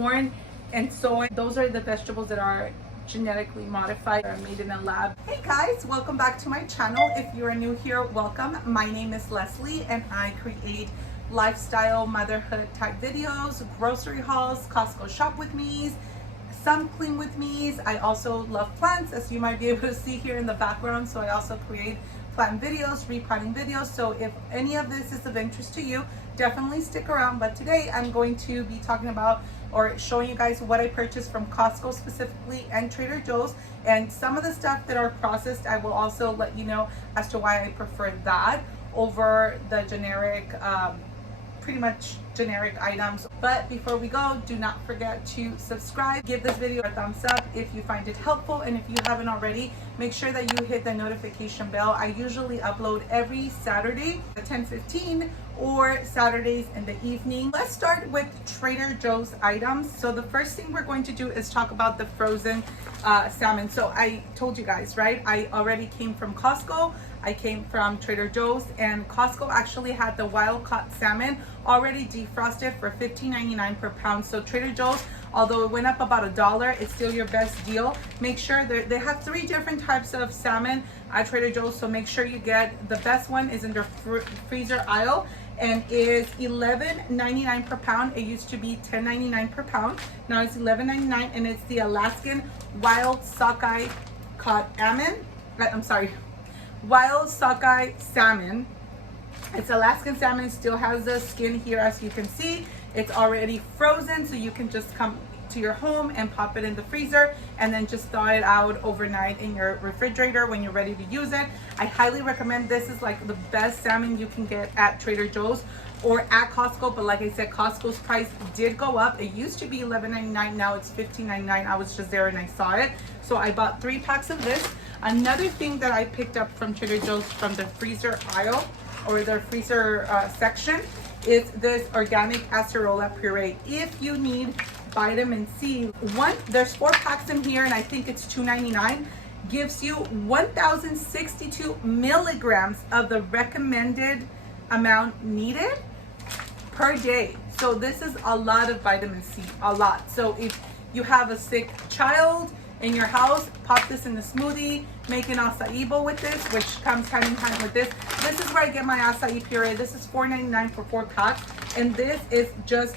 corn and soy. Those are the vegetables that are genetically modified or made in a lab. Hey guys, welcome back to my channel. If you are new here, welcome. My name is Leslie and I create lifestyle motherhood type videos, grocery hauls, Costco shop with me's, some clean with me's. I also love plants, as you might be able to see here in the background. So I also create plant videos, repotting videos. So if any of this is of interest to you, definitely stick around. But today I'm going to be talking about or showing you guys what I purchased from Costco specifically and Trader Joe's, and some of the stuff that are processed. I will also let you know as to why I prefer that over the generic, pretty much generic items. But before we go, do not forget to subscribe, give this video a thumbs up if you find it helpful, and if you haven't already, make sure that you hit the notification bell. I usually upload every Saturday at 10:15 or Saturdays in the evening. Let's start with Trader Joe's items. So the first thing we're going to do is talk about the frozen salmon. So I told you guys, right? I already came from Costco. I came from Trader Joe's, and Costco actually had the wild caught salmon already defrosted for $15.99 per pound. So Trader Joe's, although it went up about $1, it's still your best deal. Make sure they have 3 different types of salmon at Trader Joe's, so make sure you get the best one. Is in their freezer aisle and is $11.99 per pound. It used to be $10.99 per pound. Now it's $11.99, and it's the Alaskan wild sockeye caught wild sockeye salmon. It's Alaskan salmon. It still has the skin here, as you can see. It's already frozen, so you can just come to your home and pop it in the freezer and then just thaw it out overnight in your refrigerator when you're ready to use it. I highly recommend this. Is like the best salmon you can get at Trader Joe's or at Costco, but like I said, Costco's price did go up. It used to be $11.99, now it's $15.99. I was just there and I saw it, so I bought 3 packs of this. Another thing that I picked up from Trader Joe's from the freezer aisle or their freezer section is this organic Acerola puree. If you need vitamin C, there's 4 packs in here, and I think it's $2.99. Gives you 1,062 milligrams of the recommended amount needed per day. So this is a lot of vitamin C, a lot. So if you have a sick child in your house, pop this in the smoothie, make an acai bowl with this, which comes hand in hand with this. This is where I get my acai puree. This is $4.99 for 4 packs, and this is just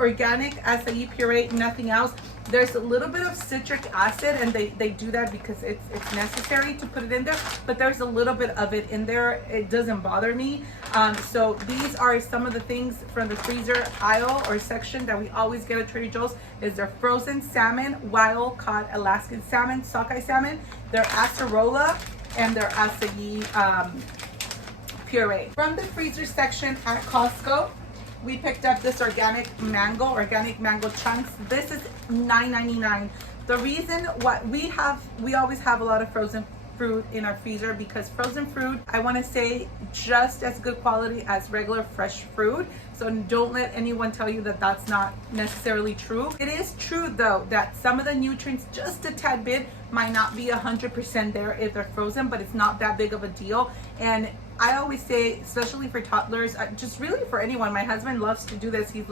organic acai puree, nothing else. There's a little bit of citric acid, and they do that because it's necessary to put it in there, but there's a little bit of it in there. It doesn't bother me. So these are some of the things from the freezer aisle or section that we always get at Trader Joe's. Is their frozen salmon, wild caught Alaskan salmon, sockeye salmon, their acerola, and their acai puree. From the freezer section at Costco, we picked up this organic mango chunks. This is $9.99. The reason why we always have a lot of frozen fruit in our freezer, because frozen fruit, I want to say, just as good quality as regular fresh fruit. So don't let anyone tell you that that's not necessarily true. It is true though that some of the nutrients, just a tad bit, might not be 100% there if they're frozen, but it's not that big of a deal. And I always say, especially for toddlers, just really for anyone, my husband loves to do this. He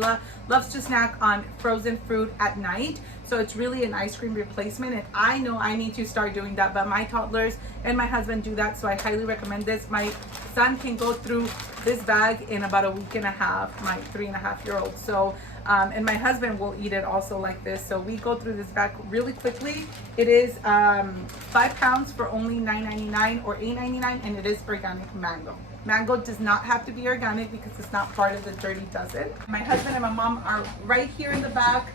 loves to snack on frozen fruit at night. So it's really an ice cream replacement. And I know I need to start doing that, but my toddlers and my husband do that. So I highly recommend this. My son can go through this bag in about a week and a half, my 3.5-year-old. So, and my husband will eat it also like this. So we go through this bag really quickly. It is 5 pounds for only $9.99 or $8.99, and it is organic mango. Mango does not have to be organic because it's not part of the Dirty Dozen. My husband and my mom are right here in the back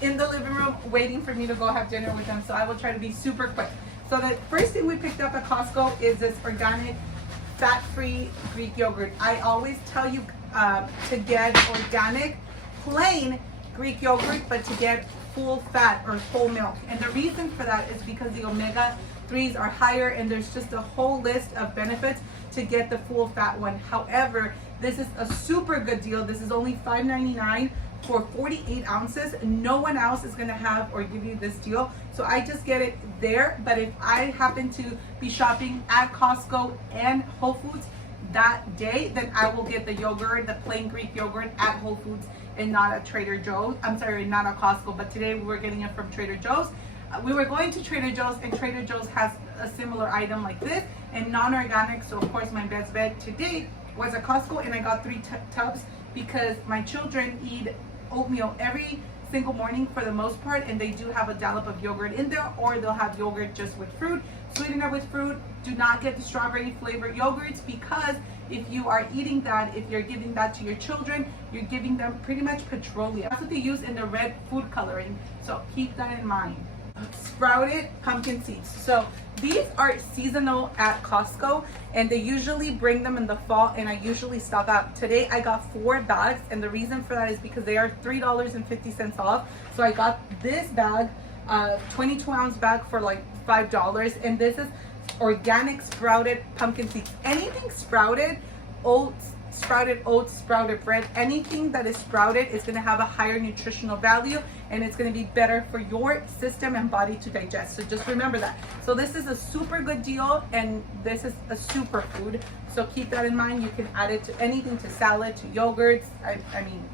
in the living room waiting for me to go have dinner with them. So I will try to be super quick. So the first thing we picked up at Costco is this organic fat-free Greek yogurt. I always tell you to get organic plain Greek yogurt, but to get full fat or whole milk. And the reason for that is because the omega-3s are higher, and there's just a whole list of benefits to get the full fat one. However, this is a super good deal. This is only $5.99 for 48 ounces. No one else is going to have or give you this deal. So I just get it there. But if I happen to be shopping at Costco and Whole Foods that day, then I will get the yogurt, the plain Greek yogurt at Whole Foods and not at Trader Joe's. I'm sorry, not at Costco, but today we were getting it from Trader Joe's. We were going to Trader Joe's, and Trader Joe's has a similar item like this and non-organic. So of course my best bet today was at Costco, and I got 3 tubs because my children eat oatmeal every single morning for the most part, and they do have a dollop of yogurt in there, or they'll have yogurt just with fruit, sweeten it with fruit. Do not get the strawberry flavored yogurts, because if you are eating that, if you're giving that to your children, you're giving them pretty much petroleum. That's what they use in the red food coloring, so keep that in mind. Sprouted pumpkin seeds. So these are seasonal at Costco, and they usually bring them in the fall, and I usually stock up. Today I got 4 bags, and the reason for that is because they are $3.50 off. So I got this bag, 22-ounce bag, for like $5, and this is organic sprouted pumpkin seeds. Anything sprouted, oats, sprouted bread, anything that is sprouted is going to have a higher nutritional value, and it's going to be better for your system and body to digest. So just remember that. So this is a super good deal, and this is a super food. So keep that in mind. You can add it to anything, to salad, to yogurts. I mean,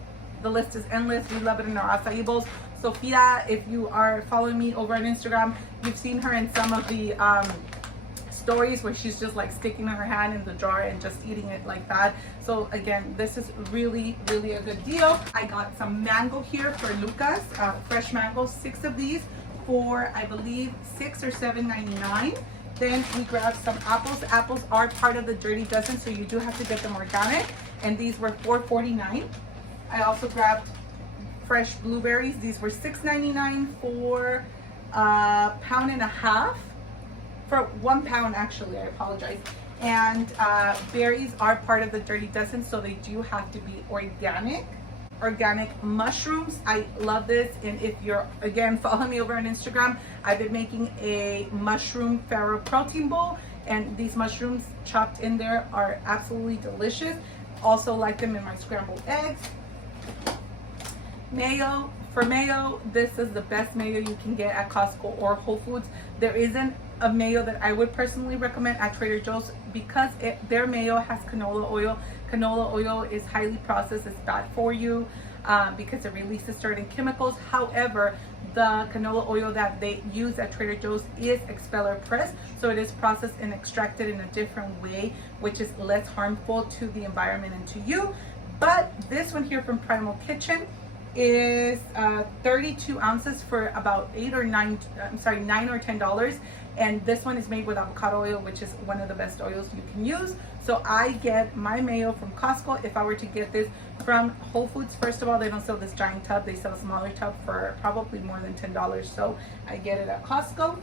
the list is endless. We love it in our acai bowls. Sophia, if you are following me over on Instagram, you've seen her in some of the stories where she's just like sticking her hand in the jar and just eating it like that. So again, this is really a good deal. I got some mango here for Lucas, fresh mango, 6 of these for, I believe, $6 or $7.99. Then we grabbed some apples. Apples are part of the Dirty Dozen, so you do have to get them organic, and these were $4.49. I also grabbed fresh blueberries. These were $6.99 for a pound and a half. For 1 pound, actually, I apologize. And berries are part of the Dirty Dozen, so they do have to be organic. Organic mushrooms, I love this. And if you're, again, following me over on Instagram, I've been making a mushroom farro protein bowl, and these mushrooms chopped in there are absolutely delicious. Also like them in my scrambled eggs. Mayo. For mayo, this is the best mayo you can get at Costco or Whole Foods. There isn't a mayo that I would personally recommend at Trader Joe's, because their mayo has canola oil. Canola oil is highly processed. It's bad for you because it releases certain chemicals. However, the canola oil that they use at Trader Joe's is expeller pressed, so it is processed and extracted in a different way, which is less harmful to the environment and to you. But this one here from Primal Kitchen is 32 ounces for about $9 or $10, and this one is made with avocado oil, which is one of the best oils you can use. So I get my mayo from Costco. If I were to get this from Whole Foods, first of all, they don't sell this giant tub. They sell a smaller tub for probably more than $10, so I get it at Costco.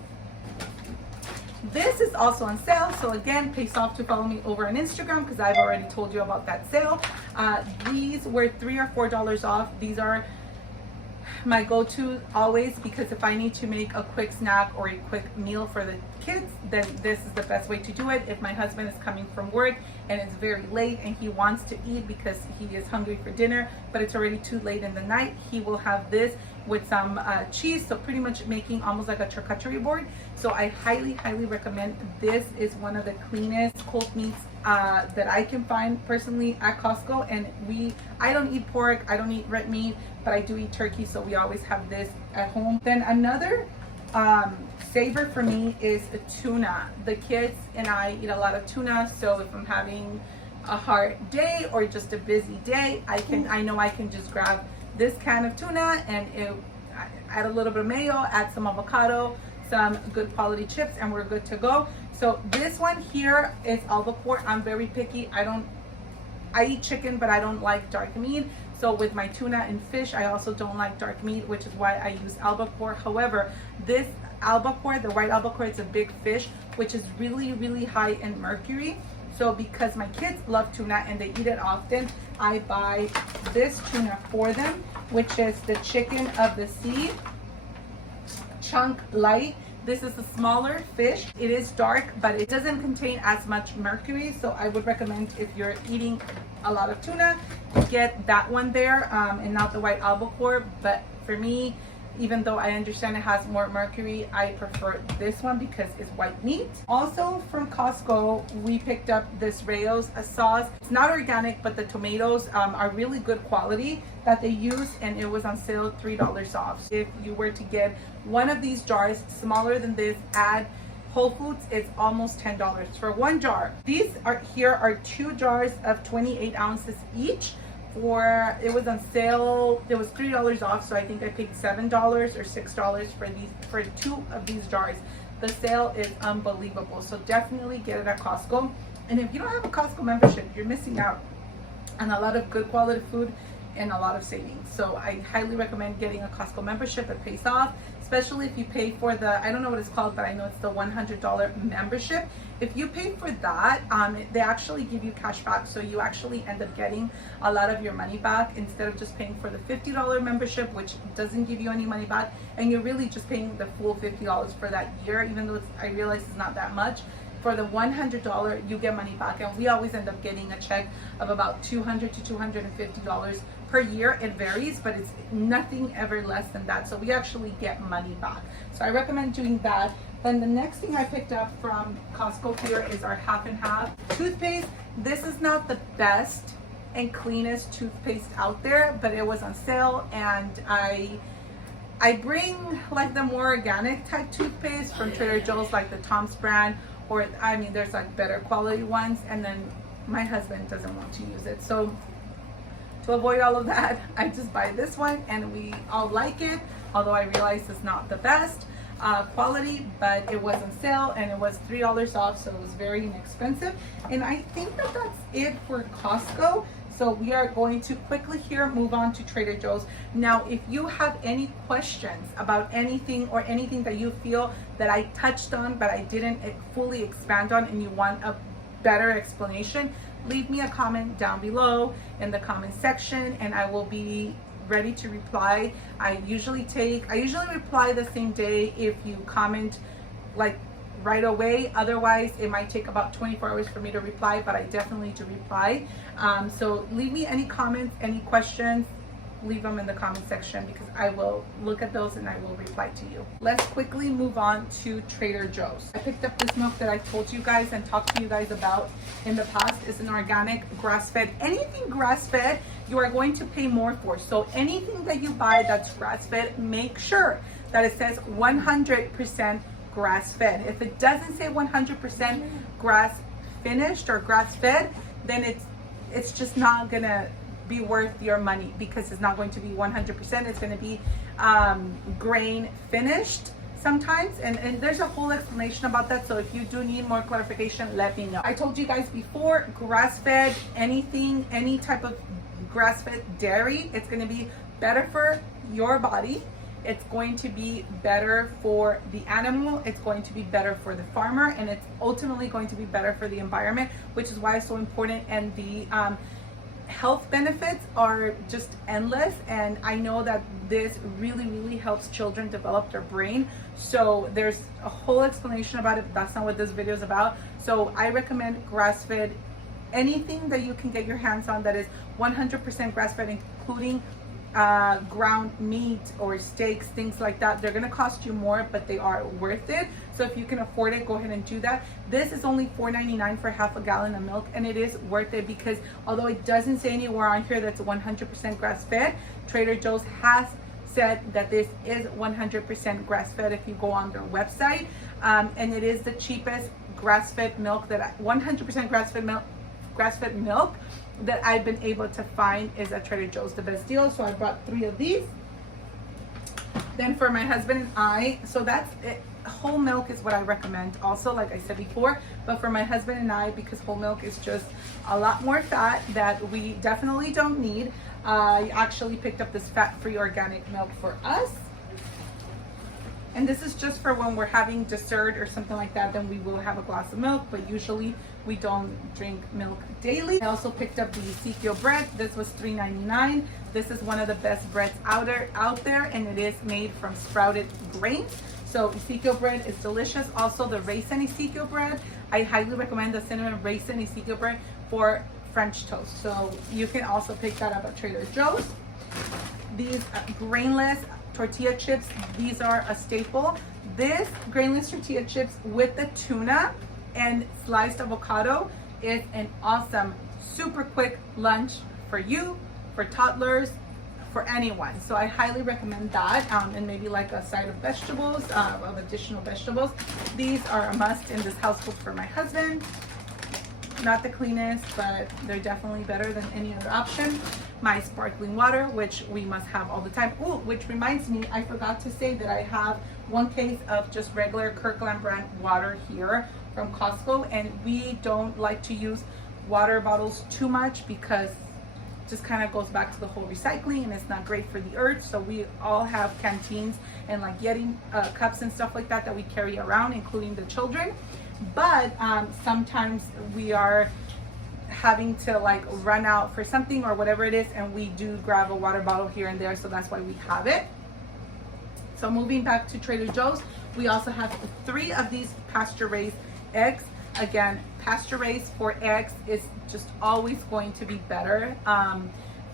This is also on sale, so again, pays off to follow me over on Instagram, because I've already told you about that sale. These were $3 or $4 off. These are my go-to always, because if I need to make a quick snack or a quick meal for the kids, then this is the best way to do it. If my husband is coming from work and it's very late and he wants to eat because he is hungry for dinner, but it's already too late in the night, he will have this with some cheese, so pretty much making almost like a charcuterie board. So I highly recommend. This is one of the cleanest cold meats that I can find personally at Costco. And I don't eat pork, I don't eat red meat, but I do eat turkey, so we always have this at home. Then another saver for me is tuna. The kids and I eat a lot of tuna, so if I'm having a hard day or just a busy day, I know I can just grab this can of tuna and add a little bit of mayo, add some avocado, some good quality chips, and we're good to go. So this one here is albacore. I'm very picky. I eat chicken, but I don't like dark meat. So with my tuna and fish, I also don't like dark meat, which is why I use albacore. However, this albacore, the white albacore, it's a big fish, which is really high in mercury. So because my kids love tuna and they eat it often, I buy this tuna for them, which is the chicken of the sea, chunk light. This is a smaller fish. It is dark, but it doesn't contain as much mercury. So I would recommend, if you're eating a lot of tuna, get that one there and not the white albacore. But for me, Even though I understand it has more mercury, I prefer this one because it's white meat. Also from Costco, we picked up this Rayo's sauce. It's not organic, but the tomatoes are really good quality that they use, and it was on sale, $3 off. If you were to get one of these jars smaller than this at Whole Foods, it's almost $10 for one jar. These are 2 jars of 28 ounces each. It was on sale, it was $3 off, so I think I paid $7 or $6 for 2 of these jars. The sale is unbelievable, so definitely get it at Costco. And if you don't have a Costco membership, you're missing out on a lot of good quality food and a lot of savings. So I highly recommend getting a Costco membership. It pays off, especially if you pay for the, I don't know what it's called, but I know it's the $100 membership. If you pay for that, they actually give you cash back, so you actually end up getting a lot of your money back instead of just paying for the $50 membership, which doesn't give you any money back, and you're really just paying the full $50 for that year, even though I realize it's not that much. For the $100, you get money back, and we always end up getting a check of about $200 to $250 per year. It varies, but it's nothing ever less than that, so we actually get money back. So I recommend doing that. Then the next thing I picked up from Costco here is our half and half toothpaste. This is not the best and cleanest toothpaste out there, but it was on sale, and I bring like the more organic type toothpaste from Trader Joe's, like the Tom's brand, or I mean there's like better quality ones, and then my husband doesn't want to use it, so to avoid all of that, I just buy this one, and we all like it, although I realize it's not the best quality, but it was on sale and it was $3 off, so it was very inexpensive. And I think that that's it for Costco. So we are going to quickly here move on to Trader Joe's. Now, if you have any questions about anything or anything that you feel that I touched on but I didn't fully expand on, and you want a better explanation, leave me a comment down below in the comment section, and I will be ready to reply. I usually reply the same day if you comment like right away. Otherwise, it might take about 24 hours for me to reply, but I definitely do reply. So leave me any comments, any questions, leave them in the comment section, because I will look at those and I will reply to you. Let's quickly move on to Trader Joe's. I picked up this milk that I told you guys and talked to you guys about in the past. It's an organic grass-fed. Anything grass-fed, you are going to pay more for. So anything that you buy that's grass-fed, make sure that it says 100% grass-fed. If it doesn't say 100% grass finished or grass-fed, then it's just not gonna be worth your money, because it's not going to be 100%. It's going to be grain finished sometimes, and there's a whole explanation about that. So if you do need more clarification, let me know. I told you guys before, grass-fed, anything, any type of grass-fed dairy, it's going to be better for your body. It's going to be better for the animal, it's going to be better for the farmer, and it's ultimately going to be better for the environment, which is why it's so important. And the health benefits are just endless, and I know that this really helps children develop their brain. So there's a whole explanation about it, but that's not what this video is about. So I recommend grass-fed. Anything that you can get your hands on that is 100% grass-fed, including ground meat or steaks, things like that. They're gonna cost you more, but they are worth it. So if you can afford it, go ahead and do that. This is only $4.99 for half a gallon of milk, and it is worth it, because although it doesn't say anywhere on here that's 100% grass-fed, Trader Joe's has said that this is 100% grass-fed if you go on their website, and it is the cheapest grass-fed milk, that 100% grass-fed milk that I've been able to find is at Trader Joe's. The best deal. So I bought 3 of these. Then for my husband and I, so that's it. Whole milk is what I recommend also, like I said before, but for my husband and I, because whole milk is just a lot more fat that we definitely don't need, I actually picked up this fat-free organic milk for us. And this is just for when we're having dessert or something like that, then we will have a glass of milk, but usually we don't drink milk daily. I also picked up the Ezekiel Bread. This was $3.99. This is one of the best breads out there, and it is made from sprouted grains. So Ezekiel Bread is delicious. Also the raisin Ezekiel Bread, I highly recommend the cinnamon raisin Ezekiel Bread for French toast. So you can also pick that up at Trader Joe's. These Grainless tortilla chips, these are a staple. This Grainless tortilla chips with the tuna and sliced avocado is an awesome, super quick lunch for you, for toddlers, for anyone. So I highly recommend that, and maybe like a side of vegetables, of additional vegetables. These are a must in this household for my husband. Not the cleanest, but they're definitely better than any other option. My sparkling water, which we must have all the time. Oh, which reminds me, I forgot to say that I have 1 case of just regular Kirkland brand water here from Costco, and we don't like to use water bottles too much because it just kind of goes back to the whole recycling, and it's not great for the earth. So we all have canteens and like Yeti cups and stuff like that we carry around, including the children. But sometimes we are having to like run out for something or whatever it is, and we do grab a water bottle here and there, so that's why we have it. So moving back to Trader Joe's, we also have 3 of these pasture raised eggs. Again, pasture raised for eggs is just always going to be better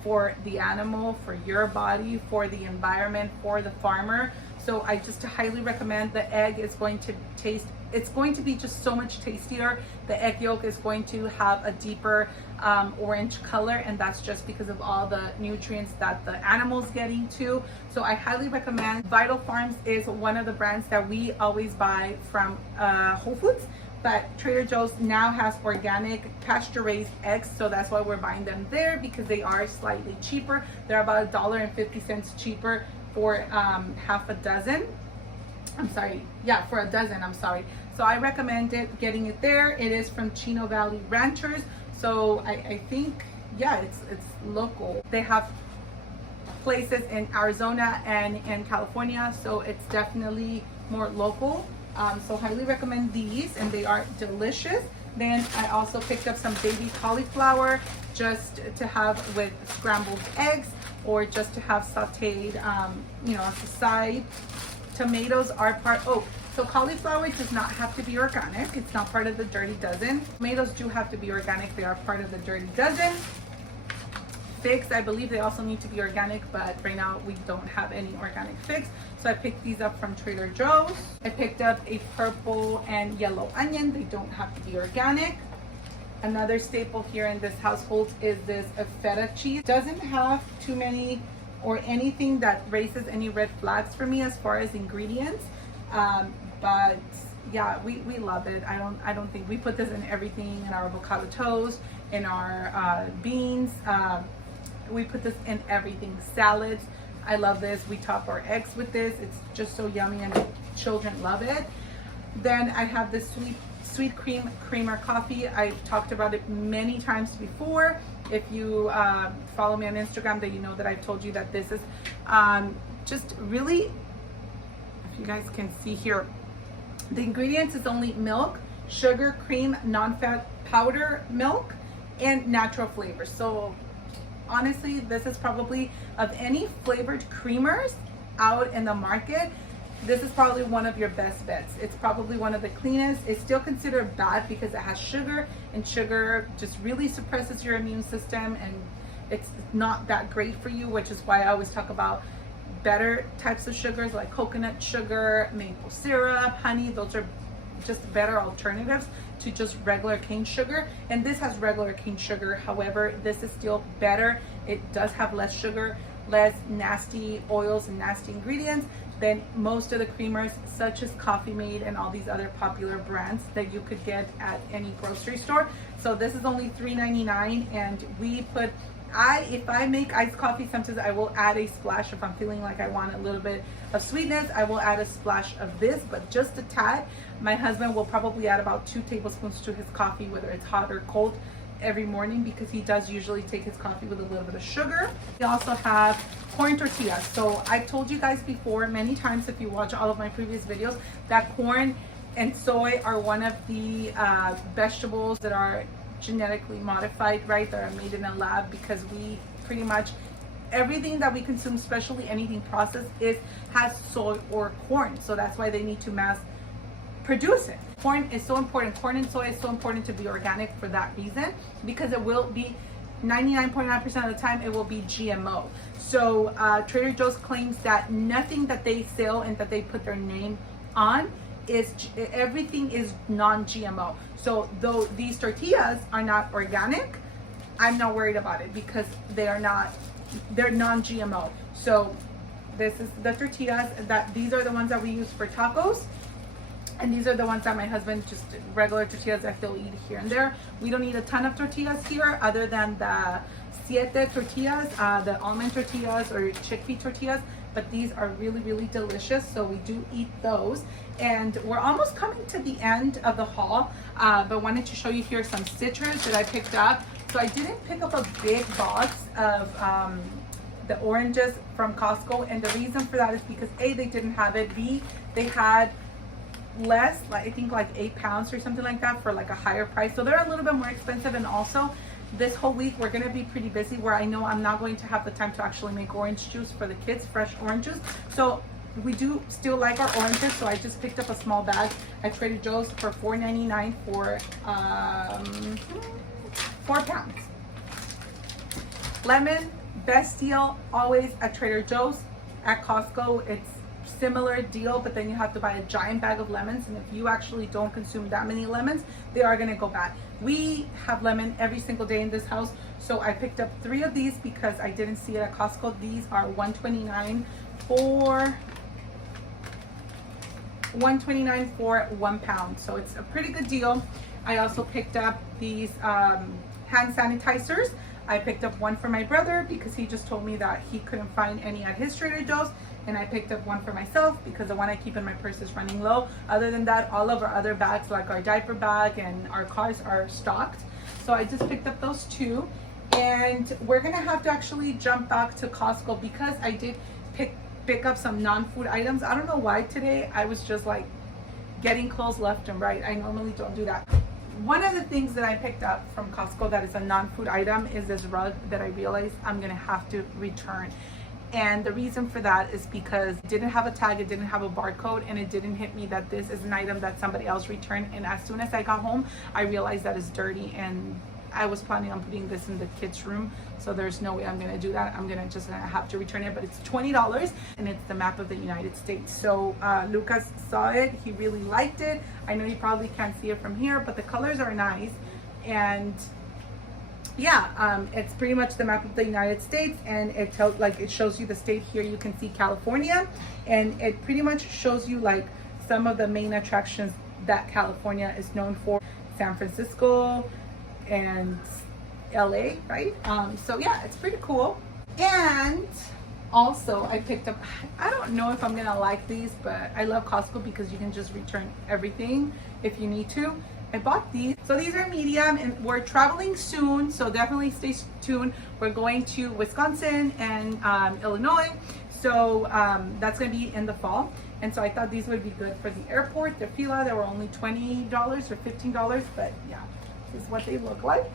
for the animal, for your body, for the environment, for the farmer. So I just highly recommend. The egg is going to taste, it's going to be just so much tastier. The egg yolk is going to have a deeper orange color, and that's just because of all the nutrients that the animal's getting too. So I highly recommend. Vital Farms is one of the brands that we always buy from Whole Foods, but Trader Joe's now has organic pasture raised eggs, so that's why we're buying them there, because they are slightly cheaper. They're about $1.50 cheaper for half a dozen. I'm sorry, yeah, for a dozen, I'm sorry. So I recommend getting it there. It is from Chino Valley Ranchers. So I think, yeah, it's local. They have places in Arizona and in California, so it's definitely more local. So highly recommend these, and they are delicious. Then I also picked up some baby cauliflower just to have with scrambled eggs, or just to have sauteed, as a side. Tomatoes are so cauliflower does not have to be organic. It's not part of the Dirty Dozen. Tomatoes do have to be organic. They are part of the Dirty Dozen. Figs, I believe they also need to be organic, but right now we don't have any organic figs. So I picked these up from Trader Joe's. I picked up a purple and yellow onion. They don't have to be organic. Another staple here in this household is this feta cheese. Doesn't have too many or anything that raises any red flags for me as far as ingredients, but yeah, we love it. I don't think we put this in everything, in our avocado toast, in our beans. We put this in everything. Salads, I love this. We top our eggs with this. It's just so yummy, and the children love it. Then I have this sweet cream creamer coffee. I've talked about it many times before. If you follow me on Instagram, that you know that I've told you that this is just really, if you guys can see here, the ingredients is only milk, sugar, cream, non-fat powder milk, and natural flavors. So honestly, this is probably, of any flavored creamers out in the market, this is probably one of your best bets. It's probably one of the cleanest. It's still considered bad because it has sugar, and sugar just really suppresses your immune system, and it's not that great for you, which is why I always talk about better types of sugars like coconut sugar, maple syrup, honey. Those are just better alternatives to just regular cane sugar. And this has regular cane sugar. However, this is still better. It does have less sugar, less nasty oils and nasty ingredients than most of the creamers, such as Coffee Mate and all these other popular brands that you could get at any grocery store. So this is only $3.99, and we put, if I make iced coffee, sometimes I will add a splash. If I'm feeling like I want a little bit of sweetness, I will add a splash of this, but just a tad. My husband will probably add about 2 tablespoons to his coffee, whether it's hot or cold, every morning, because he does usually take his coffee with a little bit of sugar. We also have corn tortillas. So I told you guys before many times, if you watch all of my previous videos, that corn and soy are one of the vegetables that are genetically modified, right? That are made in a lab, because we pretty much, everything that we consume, especially anything processed, has soy or corn. So that's why they need to mass produce it. Corn is so important. Corn and soy is so important to be organic for that reason, because it will be 99.9% of the time it will be GMO. So Trader Joe's claims that nothing that they sell and that they put their name on is, everything is non-GMO. So though these tortillas are not organic, I'm not worried about it because they're non-GMO. So this is the tortillas, these are the ones that we use for tacos. And these are the ones that my husband, just regular tortillas that he'll eat here and there. We don't eat a ton of tortillas here other than the siete tortillas, the almond tortillas or chickpea tortillas. But these are really, really delicious. So we do eat those. And we're almost coming to the end of the haul. But wanted to show you here some citrus that I picked up. So I didn't pick up a big box of the oranges from Costco. And the reason for that is because A, they didn't have it. B, they had less, like I think like 8 pounds or something like that for like a higher price. So they're a little bit more expensive. And also this whole week we're going to be pretty busy where I know I'm not going to have the time to actually make orange juice for the kids, fresh orange juice. So we do still like our oranges. So I just picked up a small bag at Trader Joe's for $4.99 for 4 pounds. Lemon, best deal always at Trader Joe's. At Costco it's similar deal, but then you have to buy a giant bag of lemons, and if you actually don't consume that many lemons, they are going to go bad. We have lemon every single day in this house, so I picked up 3 of these because I didn't see it at Costco. These are $1.29 for 1 pound, so it's a pretty good deal. I also picked up these hand sanitizers. I picked up one for my brother because he just told me that he couldn't find any at his Trader Joe's. And I picked up one for myself because the one I keep in my purse is running low. Other than that, all of our other bags, like our diaper bag and our cars, are stocked. So I just picked up those 2. And we're gonna have to actually jump back to Costco because I did pick up some non-food items. I don't know why today I was just like getting clothes left and right. I normally don't do that. One of the things that I picked up from Costco that is a non-food item is this rug that I realized I'm gonna have to return. And the reason for that is because it didn't have a tag, it didn't have a barcode, and it didn't hit me that this is an item that somebody else returned. And as soon as I got home, I realized that it's dirty, and I was planning on putting this in the kids' room. So there's no way I'm gonna do that. I'm just gonna have to return it, but it's $20 and it's the map of the United States. So Lucas saw it, he really liked it. I know you probably can't see it from here, but the colors are nice. And yeah, it's pretty much the map of the United States, and it shows you the state here. You can see California, and it pretty much shows you like some of the main attractions that California is known for. San Francisco and LA, right? So yeah, it's pretty cool. And also I picked up, I don't know if I'm gonna like these, but I love Costco because you can just return everything if you need to. I bought these. So these are medium, and we're traveling soon, so definitely stay tuned. We're going to Wisconsin and Illinois, so that's gonna be in the fall. And so I thought these would be good for the airport. The fila, they were only $20 or $15, but yeah, this is what they look like.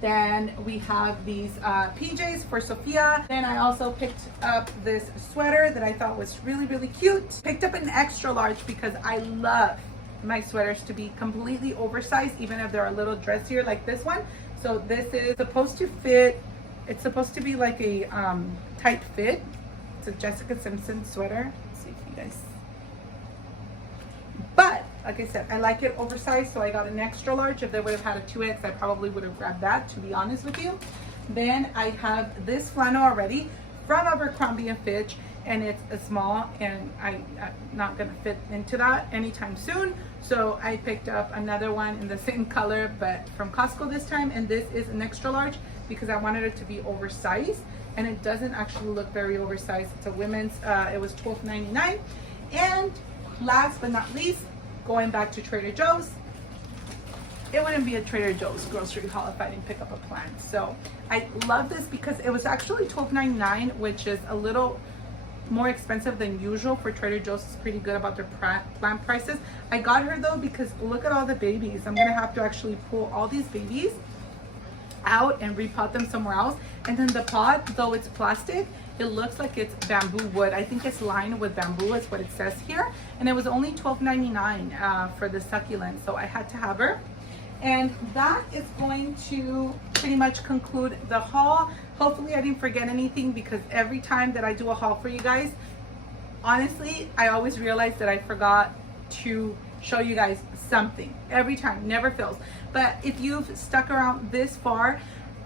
Then we have these PJs for Sophia. Then I also picked up this sweater that I thought was really, really cute. Picked up an extra large because I love my sweaters to be completely oversized, even if they're a little dressier like this one. So this is supposed to fit, it's supposed to be like a tight fit. It's a Jessica Simpson sweater. Let's see if you guys, but like I said, I like it oversized, so I got an extra large. If they would have had a 2X, I probably would have grabbed that, to be honest with you. Then I have this flannel already from Abercrombie & Fitch, and it's a small, and I'm not gonna fit into that anytime soon. So I picked up another one in the same color, but from Costco this time, and this is an extra large because I wanted it to be oversized, and it doesn't actually look very oversized. It's a women's, it was $12.99. And last but not least, going back to Trader Joe's, it wouldn't be a Trader Joe's grocery haul if I didn't pick up a plant. So I love this because it was actually $12.99, which is a little more expensive than usual for Trader Joe's. Is pretty good about their plant prices. I got her though because look at all the babies. I'm gonna have to actually pull all these babies out and repot them somewhere else. And then the pot, though it's plastic, it looks like it's bamboo wood. I think it's lined with bamboo is what it says here. And it was only $12.99 for the succulent, so I had to have her. And that is going to pretty much conclude the haul. Hopefully I didn't forget anything, because every time that I do a haul for you guys, honestly, I always realize that I forgot to show you guys something. Every time, never fails. But if you've stuck around this far,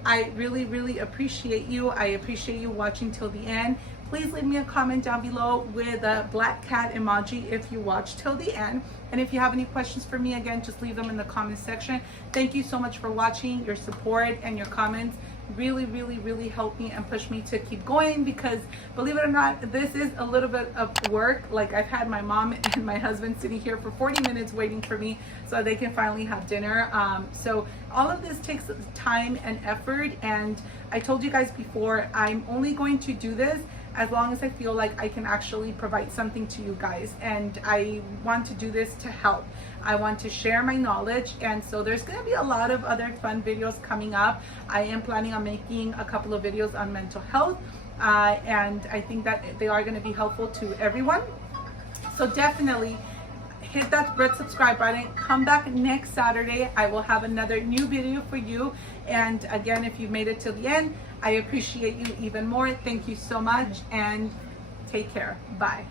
I really, really appreciate you. I appreciate you watching till the end. Please leave me a comment down below with a black cat emoji if you watch till the end. And if you have any questions for me, again, just leave them in the comment section. Thank you so much for watching. Your support and your comments really, really, really help me and push me to keep going, because believe it or not, this is a little bit of work. Like, I've had my mom and my husband sitting here for 40 minutes waiting for me so they can finally have dinner. So all of this takes time and effort, and I told you guys before, I'm only going to do this as long as I feel like I can actually provide something to you guys. And I want to do this to help. I want to share my knowledge, and so there's going to be a lot of other fun videos coming up. I am planning on making a couple of videos on mental health, and I think that they are going to be helpful to everyone. So definitely hit that red subscribe button. Come back next Saturday. I will have another new video for you. And again, if you made it till the end, I appreciate you even more. Thank you so much, and take care. Bye.